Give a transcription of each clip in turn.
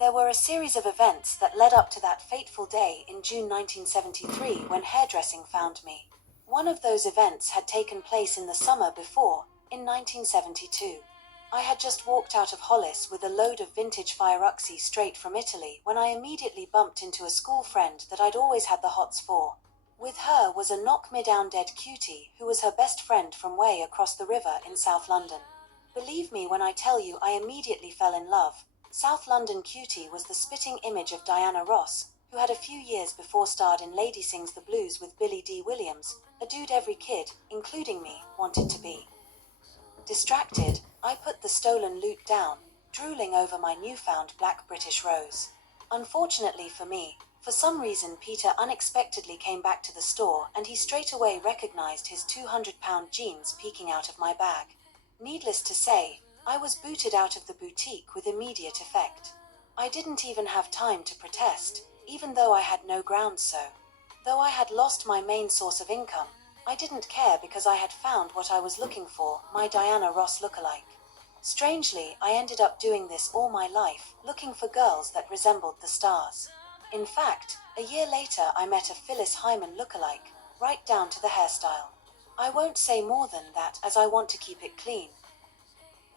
There were a series of events that led up to that fateful day in June 1973 when hairdressing found me. One of those events had taken place in the summer before, in 1972. I had just walked out of Hollis with a load of vintage Fireruxi straight from Italy when I immediately bumped into a school friend that I'd always had the hots for. With her was a knock-me-down-dead cutie who was her best friend from way across the river in South London. Believe me when I tell you I immediately fell in love. South London Cutie was the spitting image of Diana Ross, who had a few years before starred in Lady Sings the Blues with Billy D. Williams, a dude every kid, including me, wanted to be. Distracted, I put the stolen loot down, drooling over my newfound black British rose. Unfortunately for me, for some reason Peter unexpectedly came back to the store and he straight away recognized his 200-pound jeans peeking out of my bag. Needless to say, I was booted out of the boutique with immediate effect. I didn't even have time to protest, even though I had no grounds so. Though I had lost my main source of income, I didn't care because I had found what I was looking for, my Diana Ross lookalike. Strangely, I ended up doing this all my life, looking for girls that resembled the stars. In fact, a year later I met a Phyllis Hyman lookalike, right down to the hairstyle. I won't say more than that as I want to keep it clean.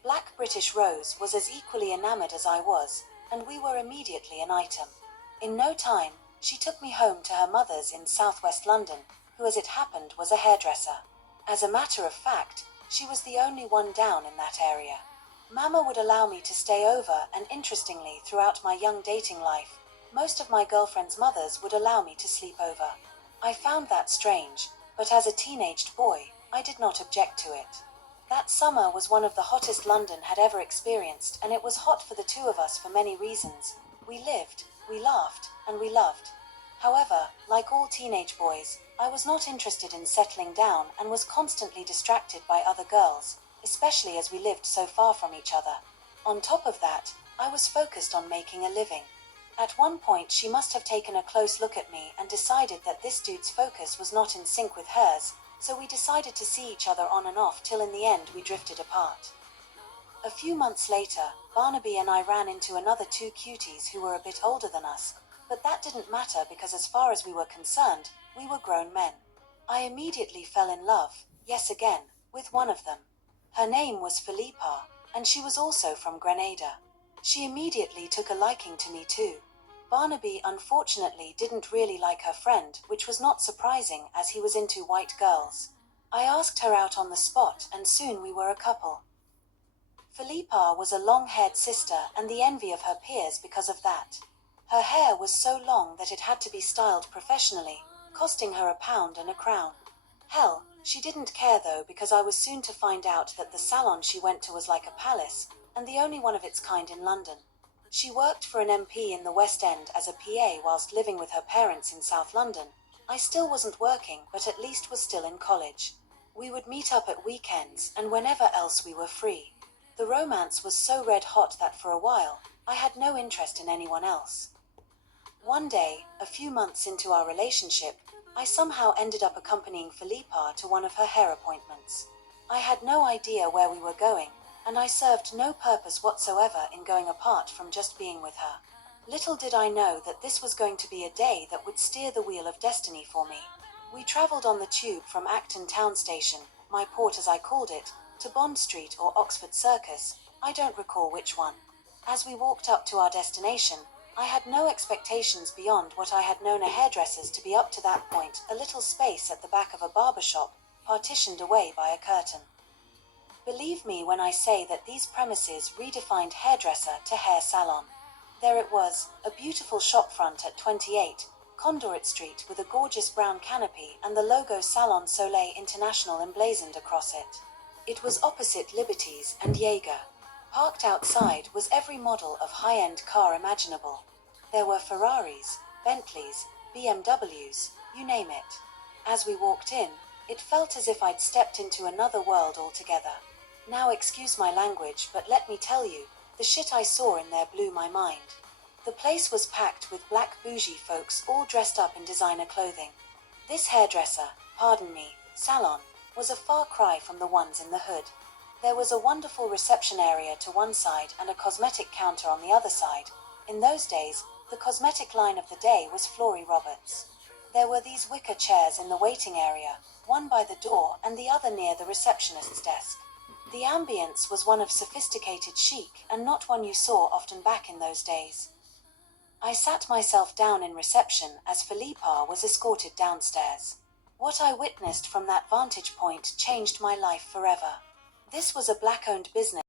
Black British Rose was as equally enamored as I was, and we were immediately an item. In no time, she took me home to her mother's in southwest London, who as it happened was a hairdresser. As a matter of fact, she was the only one down in that area. Mama would allow me to stay over, and interestingly, throughout my young dating life, most of my girlfriends' mothers would allow me to sleep over. I found that strange, but as a teenaged boy, I did not object to it. That summer was one of the hottest London had ever experienced, and it was hot for the two of us for many reasons. We lived, we laughed, and we loved. However, like all teenage boys, I was not interested in settling down and was constantly distracted by other girls, especially as we lived so far from each other. On top of that, I was focused on making a living. At one point she must have taken a close look at me and decided that this dude's focus was not in sync with hers, so we decided to see each other on and off till in the end we drifted apart. A few months later, Barnaby and I ran into another two cuties who were a bit older than us, but that didn't matter because as far as we were concerned, we were grown men. I immediately fell in love, yes again, with one of them. Her name was Philippa, and she was also from Grenada. She immediately took a liking to me too. Barnaby unfortunately didn't really like her friend, which was not surprising as he was into white girls. I asked her out on the spot and soon we were a couple. Philippa was a long-haired sister and the envy of her peers because of that. Her hair was so long that it had to be styled professionally, costing her £1 and a crown. Hell, she didn't care though because I was soon to find out that the salon she went to was like a palace, and the only one of its kind in London. She worked for an MP in the West End as a PA whilst living with her parents in South London. I still wasn't working, but at least was still in college. We would meet up at weekends and whenever else we were free. The romance was so red hot that for a while, I had no interest in anyone else. One day, a few months into our relationship, I somehow ended up accompanying Philippa to one of her hair appointments. I had no idea where we were going, and I served no purpose whatsoever in going apart from just being with her. Little did I know that this was going to be a day that would steer the wheel of destiny for me. We travelled on the tube from Acton Town Station, my port as I called it, to Bond Street or Oxford Circus, I don't recall which one. As we walked up to our destination, I had no expectations beyond what I had known a hairdresser's to be up to that point, a little space at the back of a barber shop, partitioned away by a curtain. Believe me when I say that these premises redefined hairdresser to hair salon. There it was, a beautiful shopfront at 28, Conduit Street with a gorgeous brown canopy and the logo Salon Soleil International emblazoned across it. It was opposite Liberty's and Jaeger. Parked outside was every model of high-end car imaginable. There were Ferraris, Bentleys, BMWs, you name it. As we walked in, it felt as if I'd stepped into another world altogether. Now excuse my language, but let me tell you, the shit I saw in there blew my mind. The place was packed with black bougie folks all dressed up in designer clothing. This hairdresser, pardon me, salon, was a far cry from the ones in the hood. There was a wonderful reception area to one side and a cosmetic counter on the other side. In those days, the cosmetic line of the day was Florrie Roberts. There were these wicker chairs in the waiting area, one by the door and the other near the receptionist's desk. The ambience was one of sophisticated chic and not one you saw often back in those days. I sat myself down in reception as Philippa was escorted downstairs. What I witnessed from that vantage point changed my life forever. This was a black-owned business